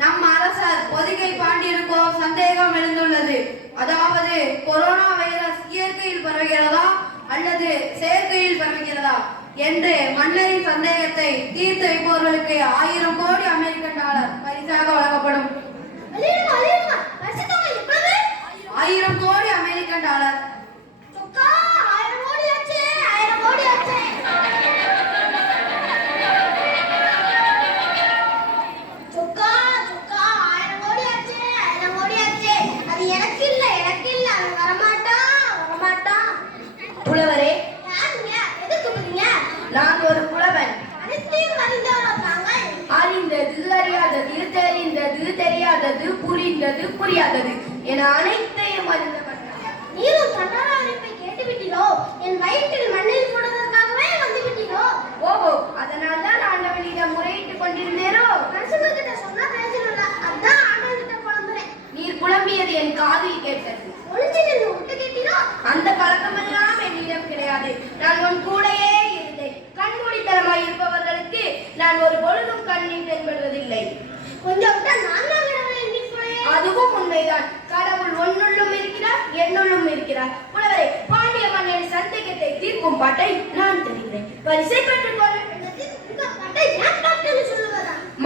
நம் அரசர் பொதிகை பாண்டியனுக்கோ சந்தேகம் எழுந்துள்ளது. அதாவது கொரோனா வைரஸ் இயற்கையில் பரவுகிறதா அல்லது செயற்கையில் பரவுகிறதா என்று மன்னரின் சந்தேகத்தை தீர்த்து வைப்பவர்களுக்கு 1000 கோடி அமெரிக்கன் டாலர் பரிசாக வழங்கப்படும். 1000 கோடி அமெரிக்கன் டாலர். புலவரே, நான் ஒரு புலவன். அறிந்தது அறியாதது, தெரிந்தது தெரியாதது, புரிந்தது புரியாதது என அனைத்தையும் அறிந்தவன். நீரும் தன்னார அறிவிப்பை கேட்டுவிட்டீரோ? என் வயிற்றில் மண்ணில் போடுவதற்காகவே வந்துவிட்டீரோ? ஓஹோ, அதனால் தான் ஆண்டவனிடம் முறையிட்டுக் கொண்டிருந்தேரோ? நரசிம்மகிட்ட சொன்னா பேசணும்ல, அதான் ஆண்டவன்கிட்ட புலம்புறேன். நீர் புலம்பியது என் காதில் கேட்டது. ஒளிஞ்சு நின்று விட்டு கேட்டீரோ? அந்த பழக்கமெல்லாம் என்னிடம் கிடையாது. நான் உன் கூடையே இருந்தேன். கண்மூடித்தனமாய் இருப்பவர்களுக்கு நான் ஒரு பொழுதும் கண்ணீர் தென்படுவதில்லை. கொஞ்சம் விட்டா நான் தான் கடவுளை போயே. அதுவும் உண்மைதான். கடவுள் உன்னுள்ளும் இருக்கிறார், என்னுள்ளும் இருக்கிறார். புலவரே, பாண்டிய மன்னரின் சந்தேகத்தை தீர்க்கும் பாட்டை நான் தெரிகிறேன். பரிசை பெற்றுக் கொள்ள.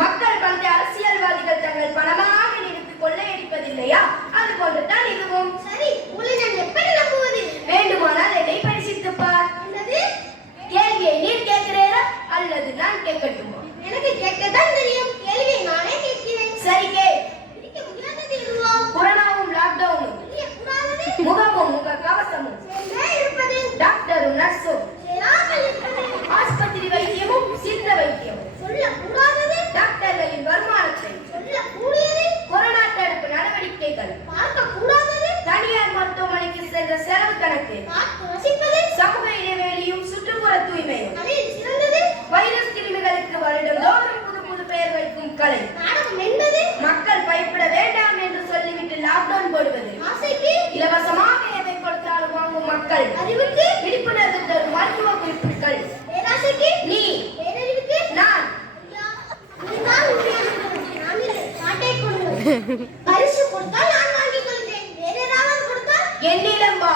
மக்கள் பணத்தை அரசியல்வாதிகள் தங்கள் பணமாக நிறுத்தி கொள்ளையடிப்பதில்லையா? அது போன்றுதான் இதுவும். சரி, உங்களை நான் எப்படி நம்புவது? வேண்டுமானால் என்னை பரிசித்துப் பார். கேள்வியை நீர் கேட்கிறீரா அல்லது நான் கேட்கட்டுமா? எனக்கு கேட்கத்தான் தெரியும். கேள்வியை நானே கேட்கிறேன். சரி, கேள். பிடிக்க முடியாதது எதுவோ? கொரோனாவும் லாக்டவுனும். முகமும் முக கவசமும் இருப்பது. டாக்டரும் நர்ஸும். இருப்பது. ஆஸ்பத்திரி வைத்தியமும் சித்த வைத்தியமும். சொல்லக்கூடாதது. டாக்டர்களின் வருமானத்தை. சொல்லக்கூடியது. கொரோனா தடுப்பு நடவடிக்கைகள். பார்க்கக்கூடாதது. தனியார் மருத்துவமனைக்கு சென்ற செலவு கணக்கு. ரசிப்பது. சமூக இடைவெளியும் சுற்றுப்புற தூய்மையும். அதில் சிறந்தது. வைரஸ் கிருமிகளுக்கு வருடந்தோறும் புது புது பெயர் வைக்கும் கலை. நாடகம் என்பது. மக்கள் பயப்பட வேண்டாம் என்று சொல்லிவிட்டு லாக்டவுன் போடுவது. ஆசைக்கு இலவசமாக எதை கொடுத்தாலும் வாங்கும் மக்கள். அறிவுக்கு விழிப்புணர்வு தரும் மருத்துவ குறிப்புகள். பேராசைக்கு நீ. பேரறிவுக்கு நான். நீதான் காட்டை கொடுங்கள். பரிசு கொடுத்தால் நான் வாங்கிக் கொள்கிறேன். வேற ஏதாவது கொடுத்தால் என்னிடம் வா.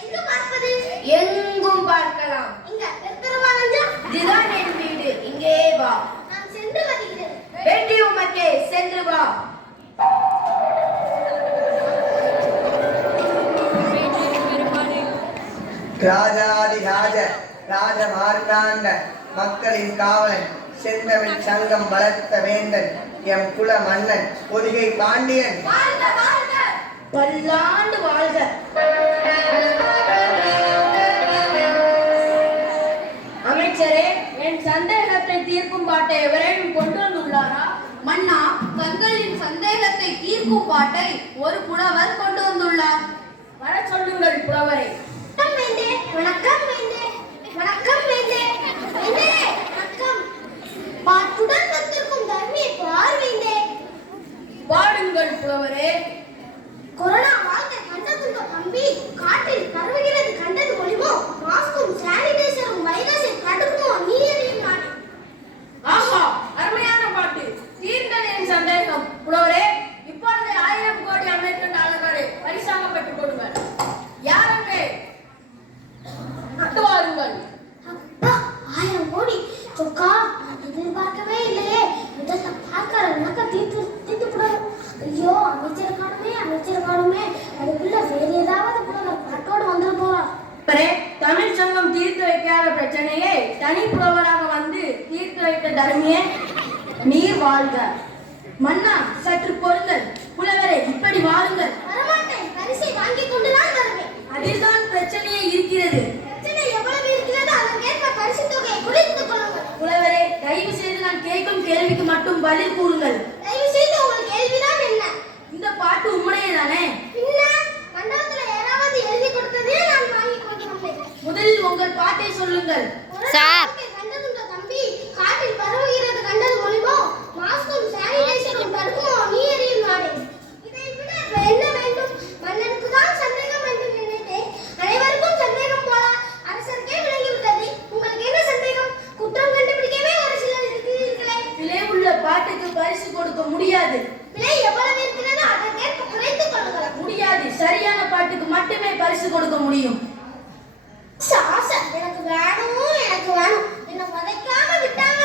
எங்கு பார்ப்பது? எங்கும் பார்க்கலாம். இங்க பெருத்தரவாங்க. இதுதான் என் வீடு. இங்கே வா. நான் சென்று வருகிறேன். வேண்டி உமக்கே, சென்று வா. ராஜாதிராஜ ராஜ மார்த்தாண்ட மக்களின் காவலன் செந்தமிழ் சங்கம் வளர்த்த வேந்தன் எம் குல மன்னன் பொதிகை பாண்டியன் பல்லாண்டு வாழ்க. அமைச்சரே, என் சந்தேகத்தை தீர்க்கும் பாட்டை எவரேனும் கொண்டு வந்துள்ளாரா? மன்னா, தங்களின் சந்தேகத்தை தீர்க்கும் பாட்டை ஒரு புலவர் கொண்டு வந்துள்ளார். வர சொல்லுங்கள் புலவரை. வணக்கம் வேந்தே. வணக்கம் வேந்தே. வேந்தே, வணக்கம். பாட்டுடன் வந்திருக்கும் தர்மியை பார் வேந்தே. பாடுங்கள் புலவரே. கொரோனா வாழ்க்கை கண்டதுங்க தம்பி. காட்டில் பரவுகிறது கண்டது ஒளிமோ? மாஸ்கும் சானிடைசரும் வைரஸை தடுக்குமோ? நீ அறியும் நாடு. ஆஹா, அருமையான பாட்டு. தீர்ந்தது என் சந்தேகம். புலவரே, இப்பொழுது 1000 கோடி அமெரிக்கன் டாலர்களை பரிசாக பெற்றுக் கொடுங்கள். யாரங்கே வாருங்கள். அப்பா, 1000 கோடி சொக்கா, எதிர்பார்க்கவே இல்லையே. முதல்ல பார்க்கிற உனக்க தீட்டு புடவை. ஐயோ, அமைச்சர் காணுமே. அதுக்குள்ள வேற ஏதாவது புடவை பாட்டோடு வந்துட போறா. தமிழ் சங்கம் தீர்த்து வைக்காத பிரச்சனையை தனி புலவராக வந்து தீர்த்து வைத்த தர்மியே, நீர் வாழ்க. மன்னா, சற்று பொறுங்கள். புலவரே, இப்படி வாருங்கள். வரமாட்டேன். பரிசை வாங்கிக் கொண்டுதான் வருவேன். அதில்தான் பிரச்சனையே இருக்கிறது. பிரச்சனை எவ்வளவு இருக்கிறது அதற்கேற்ப பரிசு தொகையை குறித்துக் கொள்ளுங்கள். புலவரே, தயவு செய்து நான் கேட்கும் கேள்விக்கு மட்டும் பதில் கூறுங்கள். தயவு செய்து உங்கள் கேள்விதான் என்ன? இந்த பாட்டு உம்முடைய தானே? பின்ன மண்டபத்துல யாராவது எழுதி கொடுத்ததே நான் வாங்கி கொடுக்கிறேன். முதலில் உங்கள் பாட்டை சொல்லுங்கள். சார், கண்டதுங்க தம்பி. காட்டில் பரவுகிறது கண்டது ஒளிமோ? மாஸ்கும் சானிடைசரும் தடுக்குமோ? நீ அறியும் நாடு. இதை விட என்ன வேண்டும்? மன்னனுக்கு தான் சந்தேகம் என்று நினைத்தேன். அனைவருக்கும் சந்தேகம் போல அரசருக்கே விளங்கிவிட்டது. உங்களுக்கு என்ன சந்தேகம்? குற்றம் கண்டுபிடிக்கவே ஒரு சிலர் இருக்கிறீர்களே. இதிலே உள்ள பாட்டுக்கு பரிசு கொடுக்க முடியாது. விலை எவ்வளவு இருக்கிறதோ அதற்கேற்ப குறைத்துக் கொள்ளுங்கள். முடியாது. சரியான பாட்டுக்கு மட்டுமே பரிசு கொடுக்க முடியும். ஆசை எனக்கு வேணும் எனக்கு வேணும் என்ன வதைக்காம விட்டாங்க.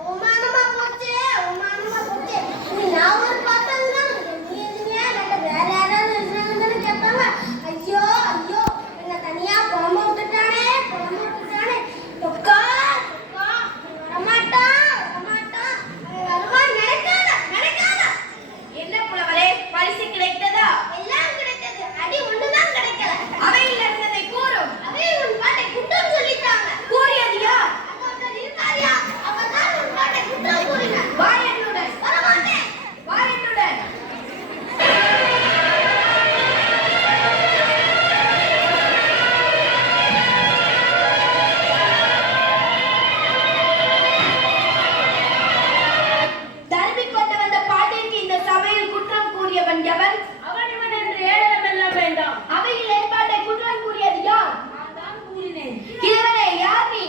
அவமானமா போச்சு அவமானமா போச்சு. நீ நான் ஒரு பார்த்ததுதான் நீ எதுவுமே நம்ம வேற யாராவது இருந்தாங்கன்னு கேட்பாங்க. ஐயோ ஐயோ என்ன தனியா புலம்ப விட்டுட்டானே தொக்கா தொக்கா வரமாட்டான் வருவான் நடக்காத. என்ன புலவரே, பரிசு கிடைத்ததா? எல்லாம் கிடைத்தது. அடி ஒண்ணுதான் கிடைக்கல. அவையில் இருந்ததை கூறும். அவையில் உன் பாட்டை குற்றம் சொல்லிட்டாங்க. கூறியது யார்? அங்கொருத்தர் இருக்காரியா? அவர்தான் உன் பாட்டை குற்றம் கூறினார். வா என்னுடன். வரமாட்டேன். வா என்னுடன். தருவிக் கொண்டு வந்த பாட்டிற்கு இந்த சபையில் குற்றம் கூறியவன் எவன்? அவன் இவன் என்று ஏளனம் எல்லாம் வேண்டாம். அவையில் ஏற்பாட்டை குற்றம் கூறியது யார்? நான் தான் கூறினேன். கிழவனே, யார் நீ?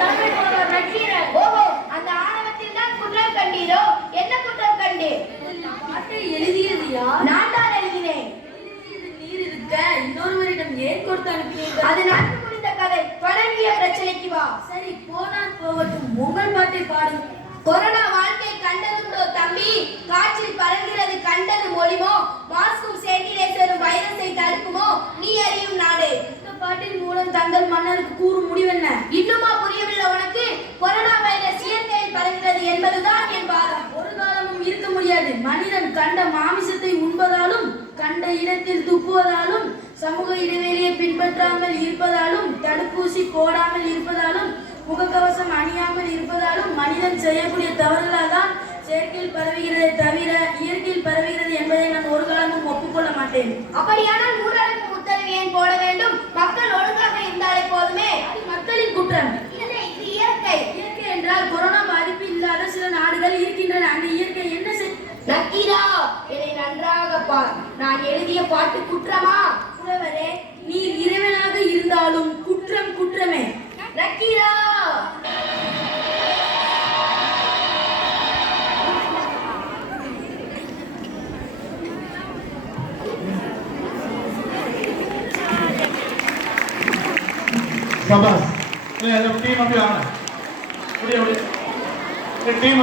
தமிழ் புலவர் நக்கீரன். ஓஹோ, அந்த ஆணவத்தில் தான் குற்றம் கண்டீரோ? என்ன குற்றம் கண்டீர்? பாட்டை எழுதியது யார்? நான் தான் எழுதினேன். நீர் இருக்க இன்னொருவரிடம் ஏன் கொடுத்து அனுப்பினீர்கள்? அது நடந்து முடிந்த கதை. தொடங்கிய பிரச்சனைக்கு வா. சரி, போனால் போகட்டும். உங்கள் பாட்டை பாடும். கொரோனா வாழ்க்கை கண்டதுண்டோ தம்பி? காற்றில் பறக்கிறது கண்டது மொழிமோ? மாஸ்கும் சேனிடைசரும் வைரஸை தடுக்குமோ? நீ அறியும் நாடு. இந்த பாட்டின் மூலம் தங்கள் மன்னருக்கு கூறும் முடிவென்ன? இன்னுமா புரியவில்லை உனக்கு? கொரோனா வைரஸ் இயற்கையில் பறக்கிறது என்பதுதான் என் வாதம். ஒரு காலமும் இருக்க முடியாது. மனிதன் கண்ட மாமிசத்தை உண்பதாலும், கண்ட இடத்தில் துப்புவதாலும், சமூக இடைவெளியை பின்பற்றாமல் இருப்பதாலும், தடுப்பூசி போடாமல் இருப்பதாலும், முகக்கவசம் அணியாமல் இருப்பதாலும் மனிதன் செய்யக்கூடிய தவறுகளால் தான் செயற்கையில் பரவுகிறதே தவிர இயற்கையில் பரவுகிறது என்பதை நான் ஒரு காலமும் ஒப்புக்கொள்ள மாட்டேன். அப்படியானால் ஊரடங்கு உத்தரவு ஏன் போட வேண்டும்? மக்கள் ஒழுங்காக இருந்தாலே போதுமே. அது மக்களின் குற்றம். இது இயற்கை. இயற்கை என்றால் கொரோனா பாதிப்பு இல்லாத சில நாடுகள் இருக்கின்றன. அந்த இயற்கை என்ன நக்கீரா, என்னை நன்றாக பார். நான் எழுதிய பாட்டு குற்றமா? புலவரே, நீர் இறைவனாக இருந்தாலும் குற்றம் குற்றமே. நக்கீரா, शाबाश. टीम अभी आना. टीम